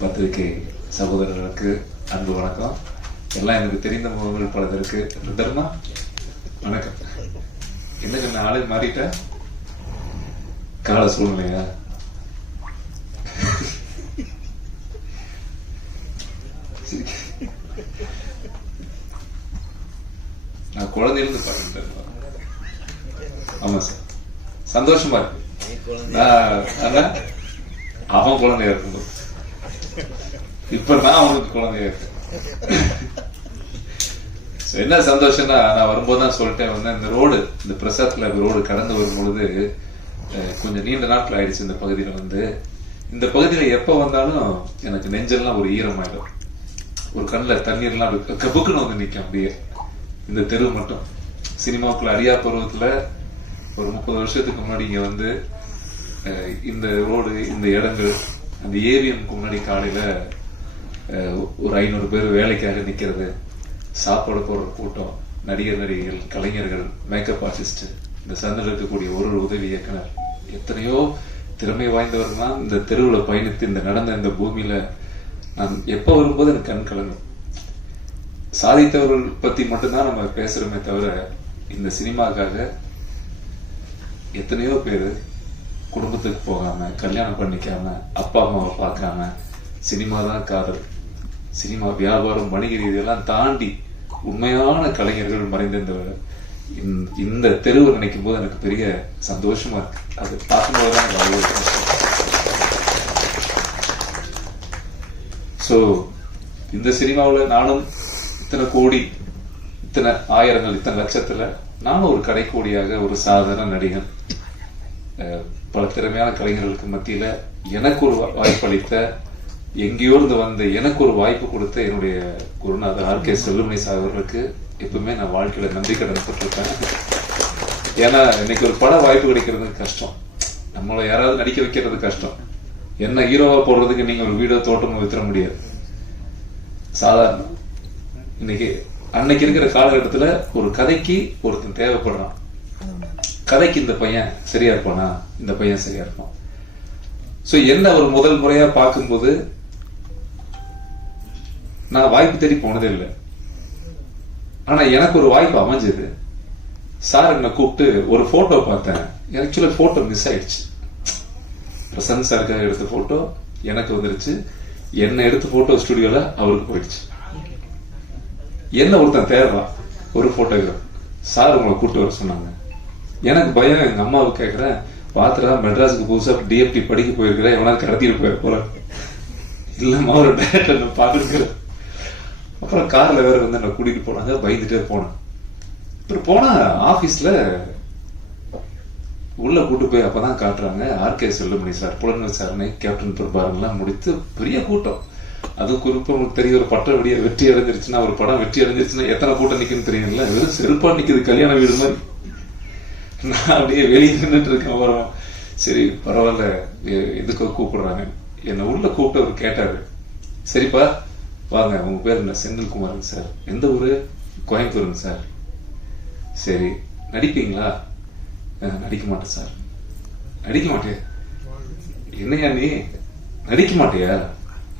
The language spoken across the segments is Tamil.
பத்திரிகை சகோதரர்களுக்கு அன்பு வணக்கம். எல்லாம் எனக்கு தெரிந்த முகங்கள் பலதற்கு தர்மா வணக்கம். என்ன சொன்ன ஆளு மாறிட்ட கால சூழ்நிலையா? நான் குழந்தையிலிருந்து பாருங்க. ஆமா சார், சந்தோஷமா இருக்கு. அவன் குழந்தையா இருக்கும்போது இப்ப நான் அவனுக்கு குழந்தையா இருக்கேன். என்ன சந்தோஷம்னா, நான் வரும்போதுதான் சொல்லிட்டேன் வந்து இந்த ரோடு, இந்த பிரசாத்ல ரோடு கடந்து வரும் பொழுது கொஞ்சம் நீண்ட நாட்கள் ஆயிடுச்சு. இந்த பகுதியில வந்து இந்த பகுதியில எப்ப வந்தாலும் எனக்கு நெஞ்செல்லாம் ஒரு ஈரமாயிடும், ஒரு கண்ணில் தண்ணீர்லாம் கபுக்குன்னு வந்து நிற்கும் அப்படியே. இந்த தெரு மட்டும் சினிமாவுக்குள்ள அறியா பருவத்துல ஒரு 30 வருஷத்துக்கு முன்னாடி இங்க வந்து இந்த ரோடு, இந்த இடங்கள், அந்த ஏவிஎம்க்கு முன்னாடி காலையில ஒரு 500 பேர் வேலைக்காக நிக்கிறது, சாப்பாடு போடுற கூட்டம், நடிகர் நடிகைகள், கலைஞர்கள், மேக்கப் ஆர்டிஸ்ட், இந்த சந்தில் இருக்கக்கூடிய ஒரு உதவி இயக்குனர், எத்தனையோ திறமை வாய்ந்தவர்கள் தான் இந்த தெருவில் பயணித்து இந்த நடந்த இந்த பூமியில நான் எப்ப வரும்போது எனக்கு கண் கலங்கும். சாதித்தவர்கள் பத்தி மட்டும்தான் நம்ம பேசுறோமே தவிர, இந்த சினிமாக்காக எத்தனையோ பேரு குடும்பத்துக்கு போகாம, கல்யாணம் பண்ணிக்காம, அப்பா அம்மாவை பார்க்காம, சினிமா தான் காதல், சினிமா வியாபாரம், வணிக ரீதியெல்லாம் தாண்டி உண்மையான கலைஞர்கள் மறைந்த இந்த தெருவை நினைக்கும் போது எனக்கு பெரிய சந்தோஷமா இருக்கு. அது பார்க்கும்போதுதான் சோ இந்த சினிமாவில் நானும் இத்தனை கோடி, இத்தனை ஆயிரங்கள், இத்தனை லட்சத்துல நானும் ஒரு கடைக்கோடியாக, ஒரு சாதாரண நடிகன், பல திறமையான கலைஞர்களுக்கு மத்தியில எனக்கு ஒரு வாய்ப்பு அளித்த, எங்கேயோ இருந்து வந்த எனக்கு ஒரு வாய்ப்பு கொடுத்த என்னுடைய குருநாதர் ஆர்.கே. செல்லுமணி சார் அவர்களுக்கு எப்பவுமே நான் வாழ்க்கையில நன்றி கடன் பட்டிருக்கேன். ஏன்னா இன்னைக்கு ஒரு பட வாய்ப்பு கிடைக்கிறது கஷ்டம், நம்மளை யாராவது நடிக்க வைக்கிறது கஷ்டம். என்ன ஹீரோவா போடுறதுக்கு நீங்க ஒரு வீடியோ தோட்டமும் வித்துற முடியாது சாதாரண. இன்னைக்கு அன்னைக்கு இருக்கிற காலகட்டத்துல ஒரு கதைக்கு ஒருத்தன் தேவைப்படுறான். கதைக்கு இந்த பையன் சரியா இருப்பானா, இந்த பையன் சரியா இருப்பான். சோ என்ன ஒரு முதல் முறையா பார்க்கும்போது நான் வாய்ப்பு தேடி போனதே இல்லை. ஆனா எனக்கு ஒரு வாய்ப்பு அமைஞ்சது. சார் என்னை கூப்பிட்டு ஒரு போட்டோ பார்த்தேன். ஆக்சுவலா போட்டோ மிஸ் ஆயிடுச்சு. பிரசன்ட் சாருக்காக எடுத்த போட்டோ எனக்கு வந்துருச்சு. என்ன எடுத்த போட்டோ ஸ்டுடியோல அவருக்கு போயிடுச்சு. என்ன ஒருத்தன் தேடுறான், ஒரு போட்டோகிராஃப். சார் உங்களை கூப்பிட்டு வர சொன்னாங்க. எனக்கு பயம். எங்க அம்மாவுக்கு கேட்கிறேன், பாத்திரா மெட்ராஸுக்கு புதுசா டிஎப்டி படிக்க போயிருக்கிறேன், எவனாவது கடத்திட்டு போற இல்லம்மா, ஒரு டேரக்டர் பாத்துருக்கிற. அப்புறம் கார்ல வேற வந்து என்ன கூட்டிட்டு போனாங்க, பயந்துட்டே போனேன். அப்புறம் போனா ஆபீஸ்ல உள்ள கூட்டு போய் அப்பதான் காட்டுறாங்க ஆர்.கே. செல்லுமணி சார் புலன் விசாரணை, கேப்டன் பிரபாகரன்லாம் முடித்து பெரிய கூட்டம். அது குறிப்பா உங்களுக்கு தெரியும், ஒரு பட்ட வெற்றி அடைஞ்சிருச்சுன்னா, ஒரு படம் வெற்றி அடைஞ்சிருச்சுன்னா எத்தனை கூட்டம் நிக்குன்னு தெரியும்ல. வெறும் செருப்பா நிக்குது, கல்யாண வீடு மாதிரி. நான் அப்படியே வெளியே நின்றுட்டு இருக்கேன். அப்புறம் சரி பரவாயில்ல, எதுக்கோ கூப்பிடுறாங்க. என்னை உள்ள கூப்பிட்டு அவர் கேட்டாரு, சரிப்பா வாங்க, உங்க பேர் என்ன? செந்தில்குமாருங்க சார். எந்த ஊரு? கோயம்புத்தூருங்க சார். சரி நடிப்பீங்களா? நடிக்க மாட்டேன் சார். நடிக்க மாட்டேன்? என்னையா நீ நடிக்க மாட்டியா?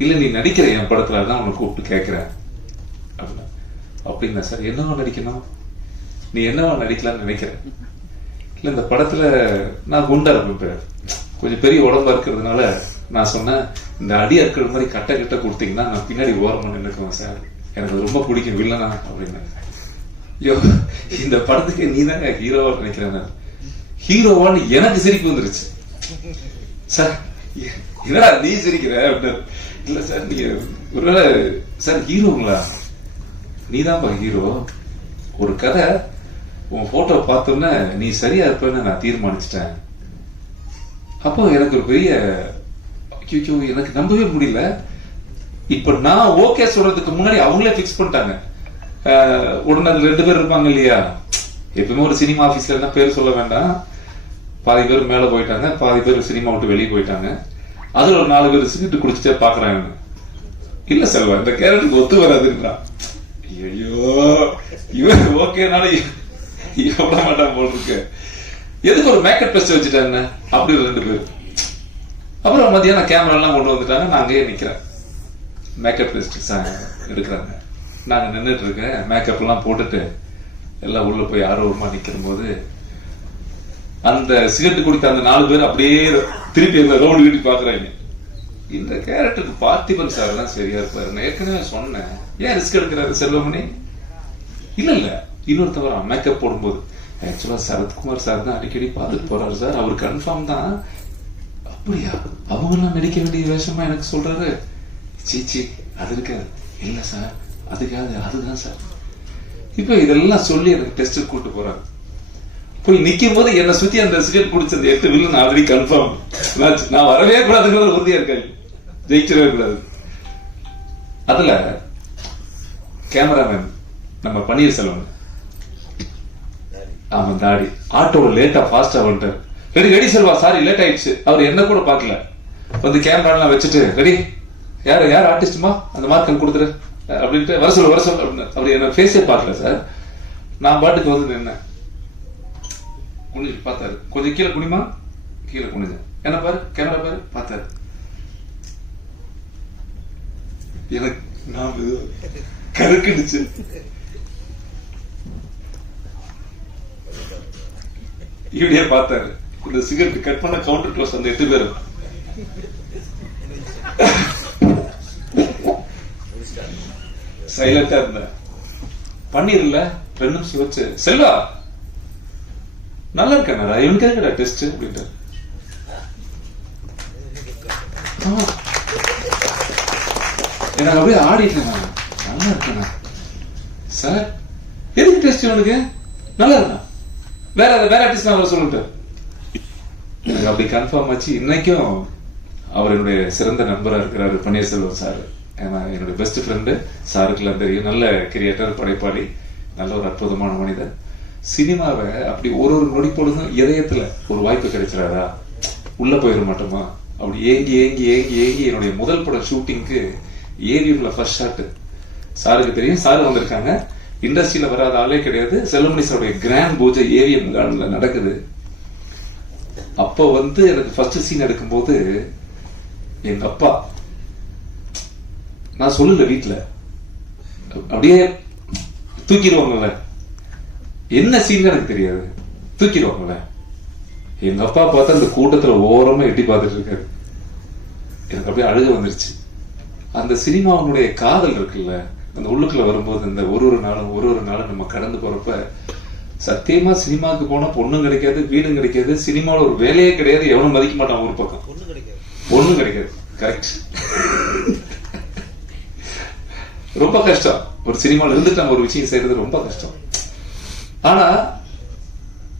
இல்ல நீ நடிக்கிற என் படத்துல தான் உன்னை கூப்பிட்டு கேட்கிறேன் அப்படின்னா. அப்படிங்களா சார், என்னவா நடிக்கணும்? நீ என்னவா நடிக்கலாம்னு நினைக்கிறேன்? இல்ல இந்த படத்துல நான் குண்டா இருப்பேன், கொஞ்சம் பெரிய உடம்பா இருக்கிறதுனால நான் சொன்னேன், இந்த அடி அற்கள் மாதிரி கட்ட கட்ட கொடுத்தீங்கன்னா நான் பின்னாடி ஓரமா நினைக்குவேன் சார், எனக்கு ரொம்ப பிடிக்கும் வில்லனா அப்படின்னு. ஐயோ, இந்த படத்துக்கு நீ தாங்க ஹீரோவா நினைக்கிறேன். ஹீரோவான்னு எனக்கு சிரிப்பு வந்துருச்சு. சார் என்னடா நீ சிரிக்கிற அப்படின்னு. இல்ல சார், நீங்க ஒருவேளை சார் ஹீரோங்களா? நீதான்ப்பா ஹீரோ. ஒரு கதை உன் போட்டோ பார்த்தோன்னே நீ சரியா இருப்பேன்னு நான் தீர்மானிச்சிட்டேன். அப்போ எனக்கு ஒரு பெரிய எனக்கு நம்பவே முடியல. இப்ப நான் ஓகே சொல்றதுக்கு முன்னாடி அவங்களே பிக்ஸ் பண்ணிட்டாங்க. உடனே 2 பேர் இருப்பாங்க இல்லையா, எப்பவுமே ஒரு சினிமா ஆபீஸ்ல என்ன பேர் சொல்ல வேண்டாம், பாதி பேர் மேல போயிட்டாங்க, பாதி பேர் சினிமா விட்டு வெளியே போயிட்டாங்க. அதுல ஒரு 4 பேர் சிகரெட் குடிச்சுட்டே பாக்குறாங்க. இல்ல செல்வா, இந்த கேரக்டருக்கு ஒத்து வராதுன்றான். ஐயோ, இவன் ஓகேனால எவ்வளவு மாட்டான் போல் இருக்கு. எதுக்கு ஒரு மேக்கப் டெஸ்ட் வச்சுட்டாங்க அப்படி 2 பேர். அப்புறம் மத்தியானம் கேமரா எல்லாம் கொண்டு வந்துட்டாங்க. நான் அங்கேயே நிக்கிறேன். மேக்கப் எடுக்கிறாங்க. நாங்கள் நின்றுட்டு இருக்கேன், மேக்கப் எல்லாம் போட்டுட்டு எல்லாம் உள்ள போய் ஆர்வமா நிக்கிற போது அந்த சிகரெட் குடித்த அந்த 4 பேர் அப்படியே திருப்பி அந்த ரவுண்டு கட்டி பாக்குறாங்க. இந்த கேரக்டருக்கு பார்த்திபன் சார் தான் சரியா இருப்பாரு. நான் ஏற்கனவே சொன்னேன், ஏன் ரிஸ்க் எடுக்கிறாரு செல்வமணி? இல்ல இன்னொருத்தவரா மேக்கப் போடும்போது, ஆக்சுவலா சரத்குமார் சார் தான் அடிக்கடி பார்த்துட்டு போறாரு சார், அவர் கன்ஃபார்ம் தான். அப்படியா, அவங்க எல்லாம் நடிக்க வேண்டிய வேஷமா எனக்கு சொல்றாரு. சீச்சி அது இருக்காது. இல்ல சார் அதுக்காக அதுதான் சார். இப்ப இதெல்லாம் சொல்லி எனக்கு டெஸ்ட் கூட்டு போறாங்க. போய் நிக்கும் போது என்ன சுத்தி அந்த சிகரெட் குடிச்சது 8 வில்லன் ஆல்ரெடி கன்ஃபார்ம். நான் வரவே கூடாதுங்கிற உறுதியா இருக்காங்க, ஜெயிச்சிடவே கூடாது. அதுல கேமராமேன் நம்ம பன்னீர்செல்வம், ஆமா தாடி, ஆட்டோல லேட்டா ஃபாஸ்டா வந்துட்டார். ரெடி செல்வா, சாரி லேட் ஆயிடுச்சு. அவர் என்ன கூட பாக்கல, வந்து கேமரா வச்சுட்டு ரெடி, யார் ஆர்டிஸ்டுமா அந்த மார்க் கொடுத்துரு அப்படின்ட்டு வர சொல்ல அப்படின்னு. அவர் என்ன ஃபேஸே பார்க்கல சார். நான் பாட்டுக்கு வந்து நின்னேன், குனிஞ்சு பார்த்தாரு. கொஞ்சம் கீழே குனிமா, கீழே குனிஞ்ச. என்ன பாரு, கேமரா பாரு, பார்த்தாரு. எனக்கு நான் கருக்கிடுச்சு. இப்படியே பார்த்தாரு. இந்த சிகரெட் கட் பண்ண கவுண்டர் க்ளோஸ் அந்த 8 பேரும் சைலண்டா இருந்தேன். பண்ணிரல 2 நிமிஷம் வச்சு, செல்வா நல்லா இருக்கா, இவனுக்கு எதுக்கடா டெஸ்ட் அப்படின்ட்டு. எனக்கு அப்படியே ஆடிட்டேன். நல்லா இருக்கேன் சார், எதுக்கு டெஸ்ட் இவனுக்கு? நல்லா இருக்கான், வேற ஆர்டிஸ்ட் வர சொல்லிட்டு எனக்கு அப்படி கன்ஃபார்ம் ஆச்சு. இன்னைக்கும் அவர் என்னுடைய சிறந்த நண்பரா இருக்கிறாரு பன்னீர்செல்வம் சார். என்னுடைய பெஸ்ட் ஃப்ரெண்டு, சாருக்கெல்லாம் தெரியும். நல்ல கிரியேட்டர், படைப்பாளி, நல்ல ஒரு அற்புதமான மனிதன். சினிமாவை அப்படி ஒரு நொடி பொழுதும் இதயத்துல ஒரு வாய்ப்பு கிடைச்சிடாதா, உள்ள போயிட மாட்டோமா? அப்படி ஏங்கி ஏங்கி ஏங்கி ஏங்கி என்னுடைய முதல் படம் ஷூட்டிங்க்கு ஏவிஎம்ல ஃபர்ஸ்ட் ஷாட். சாருக்கு தெரியும், சாரு வந்திருக்காங்க. இண்டஸ்ட்ரியில வராத ஆளே கிடையாது. செல்வமணி சாருடைய கிராண்ட் பூஜை ஏவிஎம் கார்டன்ல நடக்குது. அப்ப வந்து எனக்கு ஃபர்ஸ்ட் சீன் எடுக்கும்போது எங்க அப்பா, நான் சொல்லல வீட்டுல, அப்படியே தூக்கிடுவாங்கல்ல, என்ன சீன் எனக்கு தெரியாது, தூக்கிடுவாங்கல்ல. எங்க அப்பா பார்த்தா அந்த கூட்டத்துல ஓரமா எட்டி பார்த்துட்டு இருக்காரு. எனக்கு அப்படியே அழுக வந்துருச்சு. அந்த சினிமாவுடைய காதல் இருக்குல்ல, அந்த உள்ளுக்குள்ள வரும்போது இந்த ஒரு நாளும் நம்ம கடந்து போறப்ப சத்தியமா சினிமாவுக்கு போனா பொண்ணும் கிடைக்காது, வீடும் கிடைக்காது, சினிமாவில் ஒரு வேலையே கிடையாது, எவனும் மதிக்க மாட்டான். ஒரு பக்கம் ஒண்ணும் கிடைக்காது. கரெக்ட். ரொம்ப கஷ்டம். ஒரு சினிமாவில் இருந்துட்டு நம்ம ஒரு விஷயம் செய்யறது ரொம்ப கஷ்டம். ஆனா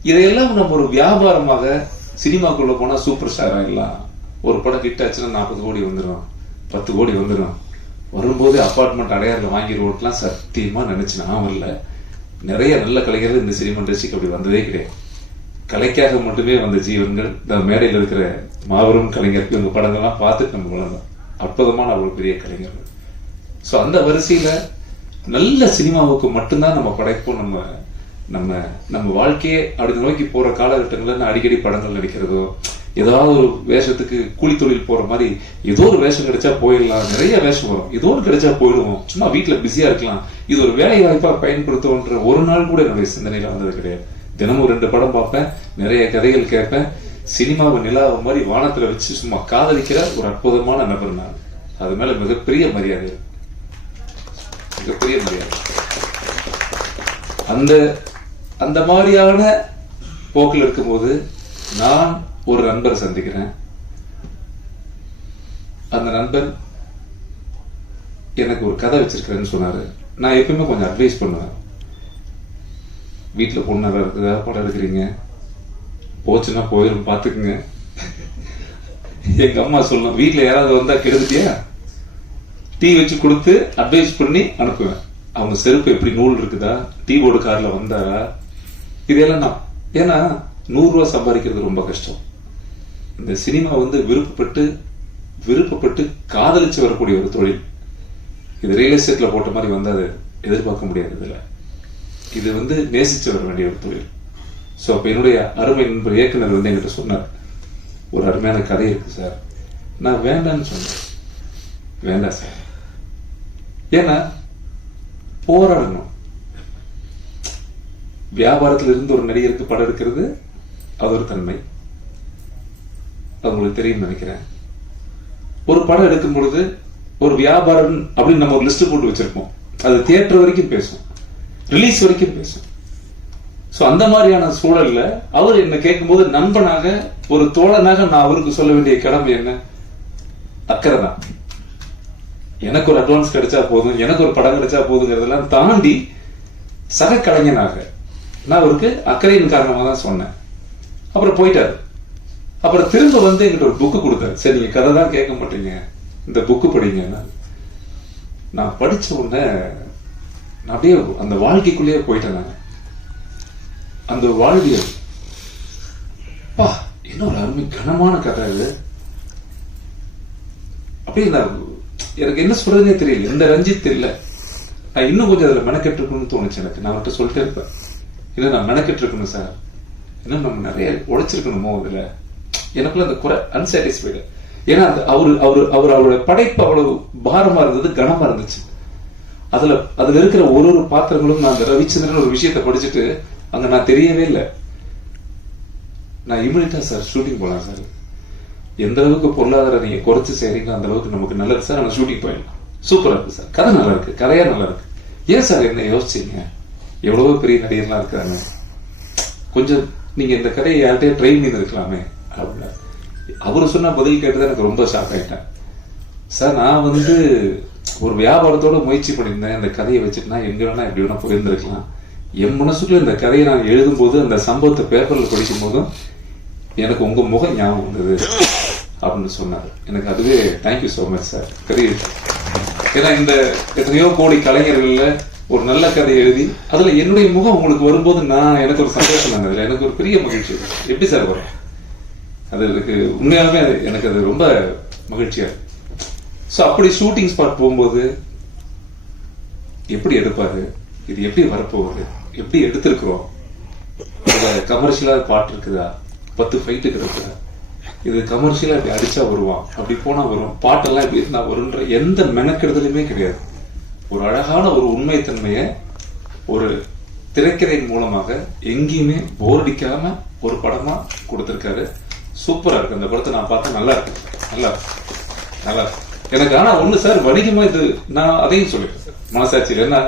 இதையெல்லாம் நம்ம ஒரு வியாபாரமாக சினிமாக்குள்ள போனா சூப்பர் ஸ்டார் ஆகிடலாம். ஒரு படம் ஹிட் ஆச்சுன்னா 40 கோடி வந்துடும், 10 கோடி வந்துடும். வரும்போது அபார்ட்மெண்ட் அடையாறுல வாங்கி ரோட்லாம் சத்தியமா நினைச்சு நான் வரல. நிறைய நல்ல கலைஞர்கள் இந்த சினிமா இண்டஸ்ட்ரிக்கு அப்படி வந்ததே கிடையாது. கலைக்காக மட்டுமே வந்த ஜீவன்கள் இந்த மேடையில் இருக்கிற மாபெரும் கலைஞர்கள். இந்த படங்கள்லாம் பார்த்துட்டு நம்ம வளர்ந்தோம். அற்புதமான அவ்வளவு பெரிய கலைஞர்கள். ஸோ அந்த வரிசையில நல்ல சினிமாவுக்கு மட்டும்தான் நம்ம படைப்போம். நம்ம வாழ்க்கையே அப்படி நோக்கி போற காலகட்டங்கள்ல அடிக்கடி படங்கள் நடிக்கிறதோ, ஏதாவது ஒரு வேஷத்துக்கு கூலி தொழில் போற மாதிரி ஏதோ ஒரு வேஷம் கிடைச்சா போயிடலாம். நிறைய வேஷம் வரும், ஏதோ ஒரு கிடைச்சா போயிடுவோம், சும்மா வீட்டுல பிஸியா இருக்கலாம், இது ஒரு வேலை வாய்ப்பா பயன்படுத்துவோன்ற ஒரு நாள் கூட என்னுடைய சிந்தனையில வந்தது கிடையாது. தினமும் 2 படம் பார்ப்பேன், நிறைய கதைகள் கேட்பேன். சினிமாவை நிலாவை மாதிரி வானத்துல வச்சு சும்மா காதலிக்கிற ஒரு அற்புதமான நபர் நான். அது மேல மிகப்பெரிய மரியாதை, மிகப்பெரிய மரியாதை. அந்த மாதிரியான போக்கில் இருக்கும்போது நான் ஒரு நண்பரை சந்திக்கிறேன். அந்த நண்பர் எனக்கு ஒரு கதை வச்சிருக்கிறேன்னு சொன்னாரு. நான் எப்பயுமே கொஞ்சம் அட்வைஸ் பண்ணுவேன். வீட்டுல பொண்ணு இருக்குதா, படம் எடுக்கிறீங்க, போச்சுன்னா போயிடும், பாத்துக்குங்க. எங்க அம்மா சொல்லணும், வீட்டுல யாராவது வந்தா கெடுத்துட்டியா, டீ வச்சு கொடுத்து அட்வைஸ் பண்ணி அனுப்புவேன். அவங்க செருப்பு எப்படி நூல் இருக்குதா, டீ போர்டு கார்ல வந்தாரா, இதெல்லாம் நான். ஏன்னா 100 ரூபா சம்பாதிக்கிறது ரொம்ப கஷ்டம். இந்த சினிமா வந்து விருப்பப்பட்டு காதலிச்சு வரக்கூடிய ஒரு தொழில். இது ரியல் எஸ்டேட்ல போட்ட மாதிரி வந்து அதை எதிர்பார்க்க முடியாது. இது வந்து நேசிச்சு வர வேண்டிய ஒரு தொழில். ஸோ அப்ப என்னுடைய அருமை நண்பர் இயக்குனர் வந்து என்கிட்ட சொன்னார், ஒரு அருமையான கதை இருக்கு சார். நான் வேண்டான்னு சொன்னேன். வேண்டாம் சார், ஏன்னா போராடணும். வியாபாரத்தில் இருந்து ஒரு நடிகருக்கு படம் எடுக்கிறது அது ஒரு தன்மை, அது உங்களுக்கு தெரியும் நினைக்கிறேன். ஒரு படம் எடுக்கும் பொழுது ஒரு வியாபாரம் அப்படின்னு நம்ம ஒரு லிஸ்ட் போட்டு வச்சிருப்போம். அது தியேட்டர் வரைக்கும் பேசும், ரிலீஸ் வரைக்கும் பேசும். சோ அந்த மாதிரியான சூழல்ல அவர் என்ன கேட்கும்போது நண்பனாக ஒரு தோழனாக நான் அவருக்கு சொல்ல வேண்டிய கடமை என்ன? அக்கறை தான். எனக்கு ஒரு அட்வான்ஸ் கிடைச்சா போதும், எனக்கு ஒரு படம் கிடைச்சா போதுங்கிறதெல்லாம் தாண்டி சக கலைஞனாக நான் அவருக்கு அக்கறையின் காரணமாக தான் சொன்னேன். அப்புறம் போயிட்டாரு. அப்புறம் திரும்ப வந்து எங்கிட்ட ஒரு புக்கு கொடுத்தாரு. சரி, நீங்க கதை தான் கேட்க மாட்டீங்க, இந்த புக்கு படிங்க. நான் படிச்ச உடனே நான் அப்படியே அந்த வாழ்க்கைக்குள்ளேயே போயிட்டேன். நான் அந்த வாழ்வியல் என்ன ஒரு அருமை கனமான கதை இது. அப்படியே எனக்கு என்ன சொல்றதுனே தெரியல. இந்த ரஞ்சித் இல்ல, நான் இன்னும் கொஞ்சம் அதுல மெனக்கெட்டு இருக்கணும்னு தோணுச்சு எனக்கு. நான் அவர்கிட்ட சொல்லிட்டே இருப்பேன், இல்ல நான் மெனக்கெட்டு இருக்கணும் சார், இன்னும் நம்ம நிறைய உழைச்சிருக்கணுமோ அதுல. எனக்குள்ள அந்த குறை அன்சாட்டிஸ்ஃபைடு. ஏன்னா அவரோட படைப்பு அவ்வளவு பாரமா இருந்தது, கனமா இருந்துச்சு. அதுல இருக்கிற ஒரு பாத்திரங்களும், நான் அந்த ரவிச்சந்திரன் ஒரு விஷயத்த படிச்சுட்டு அங்க நான் தெரியவே இல்லை. நான் இமிடியட்டா சார் ஷூட்டிங் போலாம் சார், எந்த அளவுக்கு பொருளாதாரம் நீங்க குறைச்சு செய்றீங்களோ அந்த அளவுக்கு நமக்கு நல்லது சார், நம்ம ஷூட்டிங் போயிடலாம். சூப்பரா இருக்கு சார், கதை நல்லா இருக்கு, கதையா நல்லா இருக்கு. ஏன் சார் என்ன யோசிச்சீங்க? எவ்வளவோ பெரிய நடிகர்லாம் இருக்காங்க, கொஞ்சம் நீங்க இந்த கதையை யார்கிட்டயே ட்ரை பண்ணி இருக்கலாமே அப்படின்னா. அவரு சொன்ன பதில் கேட்டுதான் எனக்கு ரொம்ப ஷாக் ஆயிட்டேன். சார் நான் வந்து ஒரு வியாபாரத்தோட முயற்சி பண்ணியிருந்தேன், இந்த கதையை வச்சுட்டுனா எங்க வேணா எப்படி வேணா போயிருந்திருக்கலாம். என் மனசுக்குள்ள இந்த கதையை நான் எழுதும் போது, அந்த சம்பவத்தை பேப்பர்ல படிக்கும் போதும் எனக்கு உங்க முகம் ஞாபகம் வந்தது அப்படின்னு சொன்னாரு. எனக்கு அதுவே தேங்க்யூ சோ மச் சார். பெரிய ஏன்னா இந்த எத்தனையோ கோடி கலைஞர்கள்ல ஒரு நல்ல கதையை எழுதி அதுல என்னுடைய முகம் உங்களுக்கு வரும்போது எனக்கு ஒரு சந்தோஷம் தாங்க, எனக்கு ஒரு பெரிய மகிழ்ச்சி. எப்படி சார் வரும் அது? எனக்கு உண்மையாலுமே எனக்கு அது ரொம்ப மகிழ்ச்சியா இருக்கு. சோ அப்படி ஷூட்டிங் ஸ்பாட் போகும்போது எப்படி எடுப்பாரு, இது எப்படி வரப்போகுது, எப்படி எடுத்திருக்கிறோம், கமர்ஷியலா பாட்டு இருக்குதா, 10 ஃபைட்டு இருக்குதா, இது கமர்ஷியலா இப்படி அடிச்சா வருவான், அப்படி போனா வரும், பாட்டெல்லாம் இப்படி இருந்தா வரும்ன்ற எந்த மெனக்கெடுதலுமே கிடையாது. ஒரு அழகான ஒரு உண்மைத்தன்மைய ஒரு திரைக்கதையின் மூலமாக எங்கேயுமே போர் அடிக்காம ஒரு படமா கொடுத்திருக்காரு. சூப்பரா இருக்கு. அந்த படத்தை நான் பார்த்தேன், நல்லா இருக்கு, நல்லா நல்லா இருக்கு எனக்கு. ஆனா ஒண்ணு சார், வணிகமா இது நான் அதையும் சொல்லிட்டேன் மனசாட்சியில். என்ன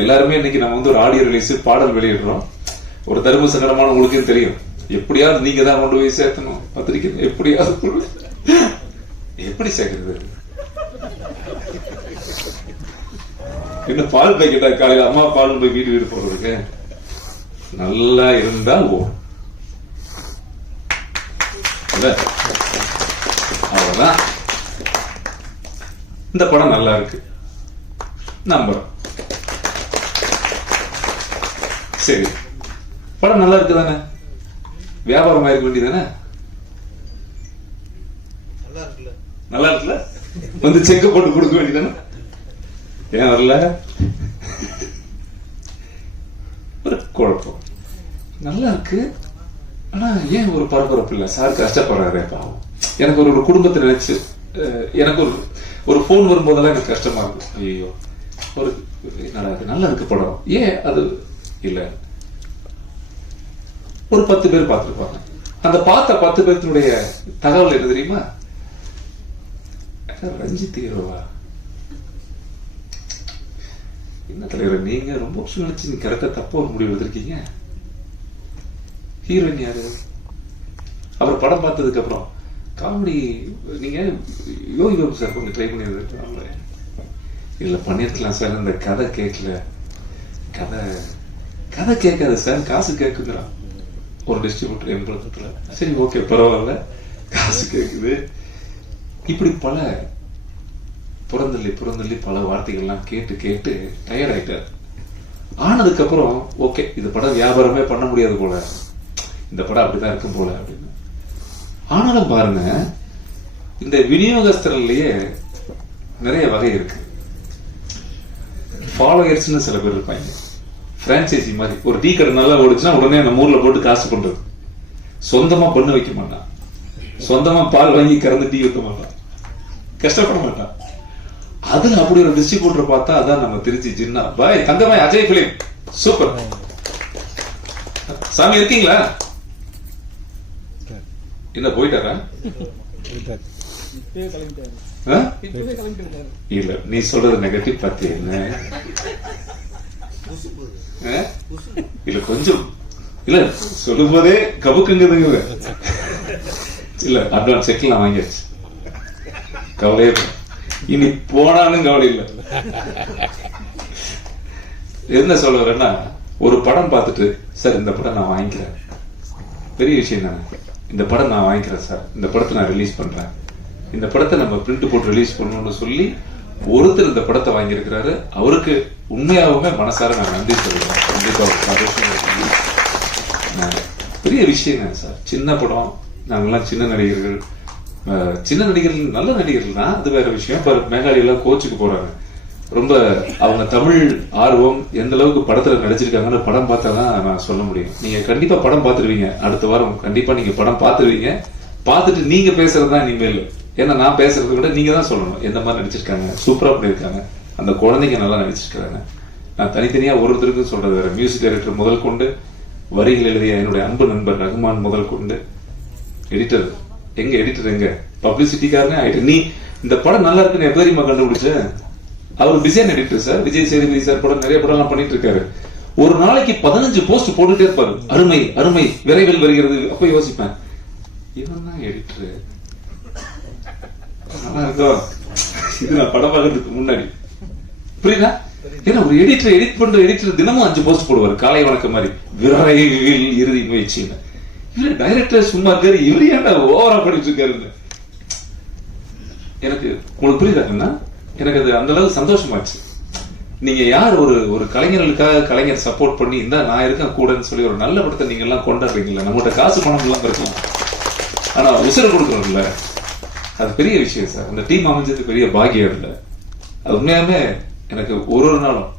எல்லாருமே இன்னைக்கு நம்ம வந்து ஒரு ஆடியோ ரிலீஸ் பாடல் வெளியிடுறோம், ஒரு தர்ம சங்கடமான உங்களுக்கும் தெரியும், எப்படியாவது நீங்க தான் கொண்டு போய் சேர்த்தணும் பத்திரிக்கை, எப்படியாவது எப்படி சேர்க்கிறது? என்ன பால் பாக்கெட்டா காலையில அம்மா பால் போய் வீடு வீடு போடுறதுக்கு? நல்லா இருந்தா ஓடும், அவ்வளவுதான். இந்த படம் நல்லா இருக்கு நம்புறோம். சரி, படம் நல்லா இருக்கு தானே, வியாபாரம் ஆயிருக்க வேண்டியதானே? நல்லா இருக்குல்ல, வந்து செக் போட்டு கொடுக்க வேண்டியதானே? ஏன் வரல? ஒரு குழப்பம். நல்லா இருக்கு, ஆனா ஏன் ஒரு பரபரப்பு இல்ல? சார் கஷ்டப்படுறாரு பாவம். எனக்கு ஒரு குடும்பத்தை நினைச்சு எனக்கு ஒரு போன் வரும்போதெல்லாம் எனக்கு கஷ்டமா இருக்கு. ஐயோ, ஒரு நல்லா இருக்கு படம், ஏன் அது இல்ல? ஒரு 10 பேர் பார்த்திருப்பாங்க. அந்த பார்த்த 10 பேருடைய தகவல் என்ன தெரியுமா? ரஞ்சித் ஹீரோவா? என்ன தலைவர் நீங்க ரொம்ப வருஷம் நினைச்சு நீங்க கரெக்டா தப்பா ஒரு முடிவு எடுத்திருக்கீங்க. ஹீரோயின் யாரு? அவர் படம் பார்த்ததுக்கு அப்புறம் காமெடி நீங்க யோகி பாபு சார் கொஞ்சம் ட்ரை பண்ணி இல்ல பண்ணிருக்கலாம் சார், இந்த கதை கேட்கல, கதை கேட்காது சார், காசு கேட்குங்கிறான் ஒரு டிஸ்ட்ரிபியூட்டர் எம்பளத்துல. சரி ஓகே பரவாயில்ல, காசு கேட்குது. இப்படி பல புறந்தள்ளி பல வார்த்தைகள்லாம் கேட்டு கேட்டு டயர்ட் ஆயிட்டார். ஆனதுக்கு அப்புறம் ஓகே, இது படம் வியாபாரமே பண்ண முடியாது போல, இந்த படம் அப்படிதான் இருக்கும் போல அப்படின்னு. ஆனாலும் பாருங்க, இந்த விநியோகஸ்தர்லயே நிறைய வகை இருக்கு. ஃபாலோயர்ஸ்னு சில பேர் இருப்பாங்க, பிரான்சைசி மாதிரி. ஒரு டீ கடை நல்லா ஓடுச்சுன்னா உடனே நம்ம ஊர்ல போட்டு காசு பண்றது. சொந்தமா பண்ணு வைக்க மாட்டான், சொந்தமா பால் வாங்கி கறந்து டீ வைக்க மாட்டான், கஷ்டப்பட மாட்டான். அதுல அப்படி ஒரு டிஸ்ட்ரிபியூட்டர் பார்த்தா அதான் நம்ம திருச்சி ஜின்னா. பாய் தங்கமாய் அஜய் பிலிம் சூப்பர். சாமி இருக்கீங்களா? என்ன போயிட்டாரா? இல்ல நீ சொல்றது நெகட்டிவ் பத்தி என்ன இல்ல கொஞ்சம் இல்ல சொல்லும் போதே கபுக்குங்குதுங்க. இல்ல அட்வான்ஸ் செட்டில் நான் வாங்கியாச்சு, கவலையே இனி போனாலும் கவலை இல்லை. என்ன சொல்ல வரேன்னா, ஒரு படம் பார்த்துட்டு சார் இந்த படம் நான் வாங்கிக்கிறேன், பெரிய விஷயம் தானே. இந்த படம் நான் வாங்கிக்கிறேன் சார், இந்த படத்தை நான் ரிலீஸ் பண்றேன், இந்த படத்தை நம்ம பிரிண்ட் போட்டு ரிலீஸ் பண்ணணும்னு சொல்லி ஒருத்தர் இந்த படத்தை வாங்கியிருக்கிறாரு. அவருக்கு உண்மையாகவுமே மனசார நான் நன்றி சொல்றேன். கண்டிப்பா பெரிய விஷயம் சார். சின்ன படம், நாங்கெல்லாம் சின்ன நடிகர்கள், சின்ன நடிகர்கள் நல்ல நடிகர்கள் தான், அது வேற விஷயம். மேகாலி எல்லாம் கோச்சுக்கு போறாங்க. ரொம்ப அவங்க தமிழ் ஆர்வம் எந்த அளவுக்கு படத்துல நடிச்சிருக்காங்கன்னு படம் பார்த்தா தான் நான் சொல்ல முடியும். நீங்க கண்டிப்பா படம் பார்த்துருவீங்க, அடுத்த வாரம் கண்டிப்பா நீங்க படம் பார்த்துருவீங்க. பார்த்துட்டு நீங்க பேசுறதுதான் இனிமேல். ஏன்னா நான் பேசுறதை விட நீங்க தான் சொல்லணும் எந்த மாதிரி நடிச்சிருக்காங்க, சூப்பரா பண்ணிருக்காங்க, அந்த குழந்தைங்க நல்லா நடிச்சிருக்காங்க. நான் தனித்தனியா ஒருத்தருக்கும் சொல்றது வேற. மியூசிக் டைரக்டர் முதல் கொண்டு, வரிகள் எழுதிய என்னுடைய அன்பு நண்பர் ரகுமான் முதல் கொண்டு, எடிட்டர் எங்க பப்ளிசிட்டிக்காரனே ஆயிட்டு. நீ இந்த படம் நல்லா இருக்குன்னு எப்ப தெரியுமா கண்டுபிடிச்ச? அவர் பிஸியான editor sir, Vijay Sethupathi sir படம் நிறைய படம் எல்லாம் பண்ணிட்டு இருக்காரு. ஒரு நாளைக்கு 15 போஸ்ட் போட்டுட்டே இருப்பாரு, அருமை அருமை விரைவில் வருகிறது. அப்ப யோசிப்பேன், இவன் தான் எடிட்டர், நல்லா இருக்கோ இது நான் படம் பார்க்கறதுக்கு முன்னாடி. புரியுதா? ஏன்னா ஒரு எடிட்டர் எடிட் பண்ற எடிட்டர் தினமும் 5 போஸ்ட் போடுவார், காலை வணக்கம் மாதிரி, விரைவில் இறுதி முயற்சின்னு. இவரு டைரக்டர் சும்மா இருக்காரு, இவரு ஏன்டா ஓவரா பண்ணிட்டு இருக்காருன்னு எனக்கு உங்களுக்கு புரியுதாங்கன்னா, எனக்கு அது அந்த அளவுக்கு சந்தோஷமாச்சு. நீங்க யார் ஒரு கலைஞர்களுக்காக கலைஞர் சப்போர்ட் பண்ணி இந்த நான் இருக்கேன் கூடன்னு சொல்லி ஒரு நல்ல படத்தை நீங்க எல்லாம் கொண்டாடுறீங்களா? நம்மகிட்ட காசு பணம் எல்லாம் இருக்கலாம், ஆனா உசுர கொடுக்கணும்ல, அது பெரிய விஷயம் சார். அந்த டீம் அமைஞ்சது பெரிய பாக்கியம் இல்லை. அது உண்மையாமே எனக்கு ஒரு நாளும்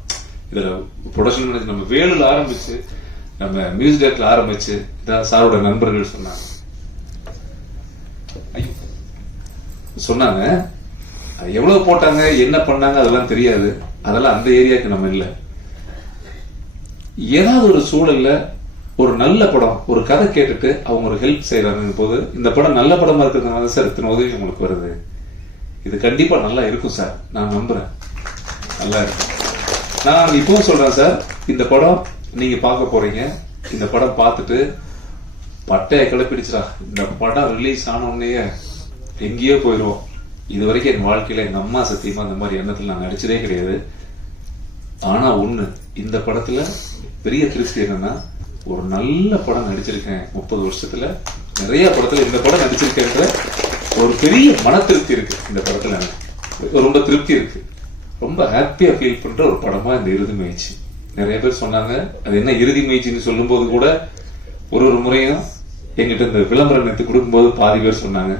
இதுல ப்ரொடக்ஷன் மேனேஜர் நம்ம வேலுல ஆரம்பிச்சு நம்ம மியூசிக் டைரக்டர்ல ஆரம்பிச்சு இதான் சாரோட நண்பர்கள் சொன்னாங்க. எவ்வளவு போட்டாங்க என்ன பண்ணாங்க அதெல்லாம் தெரியாது, அதெல்லாம் அந்த ஏரியாவுக்கு நம்ம இல்லை. ஏதாவது ஒரு சூழல்ல ஒரு நல்ல படம், ஒரு கதை கேட்டுட்டு அவங்க ஒரு ஹெல்ப் செய்யறாங்க போது, இந்த படம் நல்ல படமா இருக்கிறதுனால சார் இத்தனை உதவி உங்களுக்கு வருது, இது கண்டிப்பா நல்லா இருக்கும் சார், நான் நம்புறேன் நல்லா இருக்கும். நான் இப்பவும் சொல்றேன் சார், இந்த படம் நீங்க பார்க்க போறீங்க, இந்த படம் பார்த்துட்டு பட்டைய கிளப்பிடுச்சுடா, இந்த படம் ரிலீஸ் ஆன உடனே எங்கேயோ போயிடுவோம். இது வரைக்கும் என் வாழ்க்கையில எங்க அம்மா சத்தியமா அந்த மாதிரி எண்ணத்துல நான் நடிச்சதே கிடையாது. ஆனா ஒண்ணு, இந்த படத்துல பெரிய திருப்தி என்னன்னா, ஒரு நல்ல படம் நடிச்சிருக்கேன் 30 வருஷத்துல, நிறைய படத்துல இந்த படம் நடிச்சிருக்கேன்ற ஒரு பெரிய மன திருப்தி இருக்கு இந்த படத்துல. எனக்கு ரொம்ப திருப்தி இருக்கு, ரொம்ப ஹாப்பியா ஃபீல் பண்ற ஒரு படமா இந்த இறுதி முயற்சி. நிறைய பேர் சொன்னாங்க அது என்ன இறுதி முயற்சின்னு சொல்லும் போது கூட, ஒரு முறையும் எங்கிட்ட இந்த விளம்பரம் எடுத்து கொடுக்கும்போது பாதி பேர் சொன்னாங்க,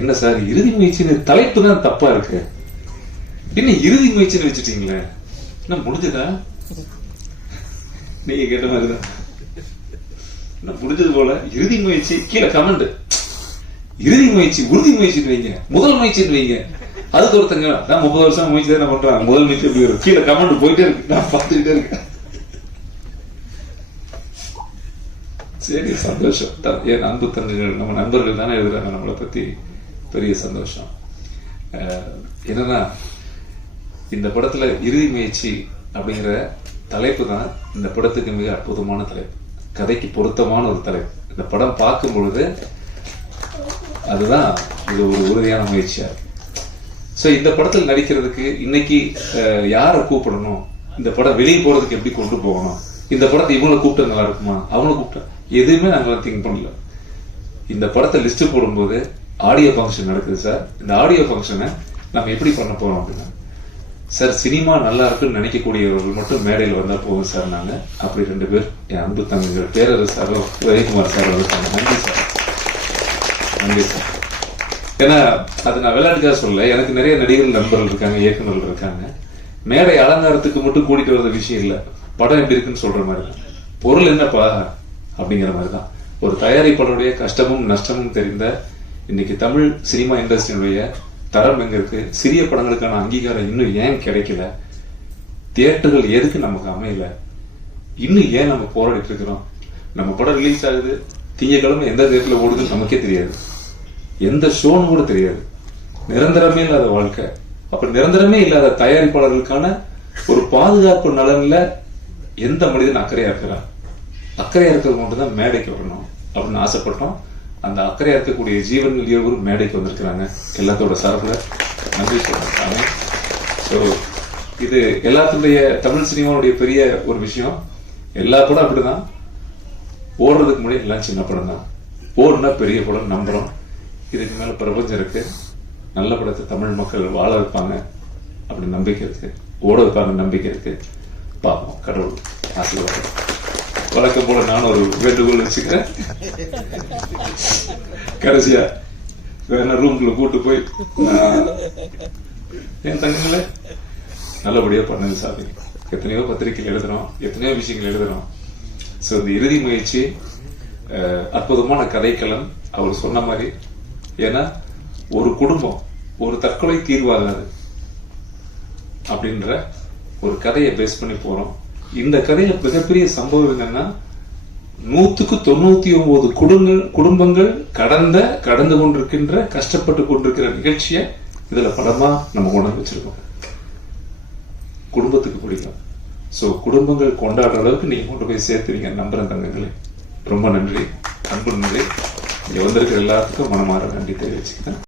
என்ன சார் இறுதி முயற்சின்னு தலைப்பு தான் தப்பா இருக்கு, என்ன இறுதி முயற்சின்னு வச்சுட்டீங்களே, என்ன முடிஞ்சதா? நீங்க கேட்ட மாதிரிதான் முடிஞ்சது போல. இறுதி முயற்சி கீழே கமெண்ட், இறுதி முயற்சி உறுதி முயற்சின்னு வைங்க, முதல் முயற்சின்னு வைங்க. அதுக்கு ஒருத்தங்க நான் 30 வருஷம் முயற்சி தானே பண்றாங்க, முதல் முயற்சி எப்படி வரும்? கீழே கமெண்ட் போயிட்டே இருக்கு, நான் பார்த்துக்கிட்டே இருக்கேன். சரி சந்தோஷம். என் அன்பு தங்குகள் நம்ம நண்பர்கள் தானே எழுதுறாங்க நம்மளை பத்தி, பெரிய சந்தோஷம். என்னன்னா, இந்த படத்துல இறுதி முயற்சி அப்படிங்கிற தலைப்பு தான் இந்த படத்துக்கு மிக அற்புதமான தலைப்பு, கதைக்கு பொருத்தமான ஒரு தலைப்பு. இந்த படம் பார்க்கும் பொழுது அதுதான் இது ஒரு உறுதியான முயற்சியா. சோ இந்த படத்தில் நடிக்கிறதுக்கு இன்னைக்கு யாரை கூப்பிடணும், இந்த படம் வெளியே போறதுக்கு எப்படி கொண்டு போகணும், இந்த படத்தை இவங்களை கூப்பிட்டு நல்லா இருக்குமா அவங்களை கூப்பிட்டா, எதுவுமே நாங்க திங்க் பண்ணல. இந்த படத்தை லிஸ்ட் போடும்போது ஆடியோ ஃபங்க்ஷன் நடக்குது சார், இந்த ஆடியோ ஃபங்க்ஷனை நம்ம எப்படி பண்ண போறோம் அப்படின்னா, சார் சினிமா நல்லா இருக்குன்னு நினைக்கக்கூடியவர்கள் மட்டும் மேடையில் வந்தா போகும் சார். நாங்க அப்படி 2 பேர் என் அன்பு தங்கங்கள் பேரரசு சாரும் ரவிக்குமார் சார் வந்துட்டாங்க. நன்றி சார், நன்றி சார். ஏன்னா அது நான் விளையாட்டுக்காக சொல்ல, எனக்கு நிறைய நடிகர்கள் நண்பர்கள் இருக்காங்க, இயக்குநர்கள் இருக்காங்க. மேடை அலங்காரத்துக்கு மட்டும் கூட்டிட்டு வர்ற விஷயம் இல்ல, படம் எப்படி இருக்குன்னு சொல்ற மாதிரி தான், பொருள் என்னப்பா அப்படிங்கிற மாதிரிதான். ஒரு தயாரிப்பாளருடைய கஷ்டமும் நஷ்டமும் தெரிந்த இன்னைக்கு தமிழ் சினிமா இண்டஸ்ட்ரியினுடைய தரம் எங்க இருக்கு, சிறிய படங்களுக்கான அங்கீகாரம் இன்னும் ஏன் கிடைக்கல, தியேட்டர்கள் எதுக்கு நமக்கு அமையல, இன்னும் ஏன் நம்ம போராடிட்டு இருக்கிறோம். நம்ம படம் ரிலீஸ் ஆகுது, திங்கக்கிழமை எந்த தியேட்டர்ல ஓடுதுன்னு நமக்கே தெரியாது, எந்த ஷோன்னு கூட தெரியாது. நிரந்தரமே இல்லாத வாழ்க்கை. அப்ப நிரந்தரமே இல்லாத தயாரிப்பாளர்களுக்கான ஒரு பாதுகாப்பு நலன்ல எந்த மனிதன் அக்கறையா இருக்கிறான்? அக்கறையா இருக்கிறது மட்டும் தான் மேடைக்கு வரணும் அப்படின்னு ஆசைப்பட்டோம். அந்த அக்கறையா இருக்கக்கூடிய ஜீவன் ஒரு மேடைக்கு வந்திருக்கிறாங்க. எல்லாத்தோட சார்பில் நன்றி சொல்றாங்க. ஸோ இது எல்லாத்துடைய தமிழ் சினிமாவுடைய பெரிய ஒரு விஷயம். எல்லா படம் அப்படிதான், ஓடுறதுக்கு முன்னாடி எல்லாம் சின்ன படம் தான், ஓடுனா பெரிய படம் நம்புறோம். இதுக்கு மேல பிரபஞ்சம் இருக்கு, நல்ல படத்தை தமிழ் மக்கள் வாழ வைப்பாங்க அப்படி நம்பிக்கை இருக்கு, ஓட வைப்பாங்க நம்பிக்கை இருக்கு. பார்ப்போம், கடவுள் ஆசீர்வாதம். வழக்கம் போல நான் ஒரு வேண்டுகோள் வச்சுக்கிறேன். கடைசியா வேணா ரூம்குள்ள கூட்டு போய் என் தங்கங்கள நல்லபடியா பண்ணுங்க சாமி. எத்தனையோ பத்திரிகைகள் எழுதுறோம், எத்தனையோ விஷயங்கள் எழுதுறோம். சோ இந்த இறுதி முயற்சி அற்புதமான கதைக்களம் அவர் சொன்ன மாதிரி. ஏன்னா ஒரு குடும்பம் ஒரு தற்கொலை தீர்வாகாது அப்படின்ற ஒரு கதையை பேஸ் பண்ணி போறோம். இந்த கதையில மிகப்பெரிய சம்பவம் என்னன்னா, 199 குடும்பங்கள் கடந்து கொண்டிருக்கின்ற, கஷ்டப்பட்டு கொண்டிருக்கிற நிகழ்ச்சியை இதுல படமா நம்ம கொண்டு வச்சிருக்கோம். குடும்பத்துக்கு பிடிக்கும். சோ குடும்பங்கள் கொண்டாடுற அளவுக்கு நீங்க கொண்டு போய் சேர்த்துவீங்க நம்புறேன் தங்கங்களே. ரொம்ப நன்றி, அன்பு நன்றி. இங்க வந்திருக்கிற எல்லாத்துக்கும் மனமாற நன்றி தெரிவிச்சுக்கிறேன்.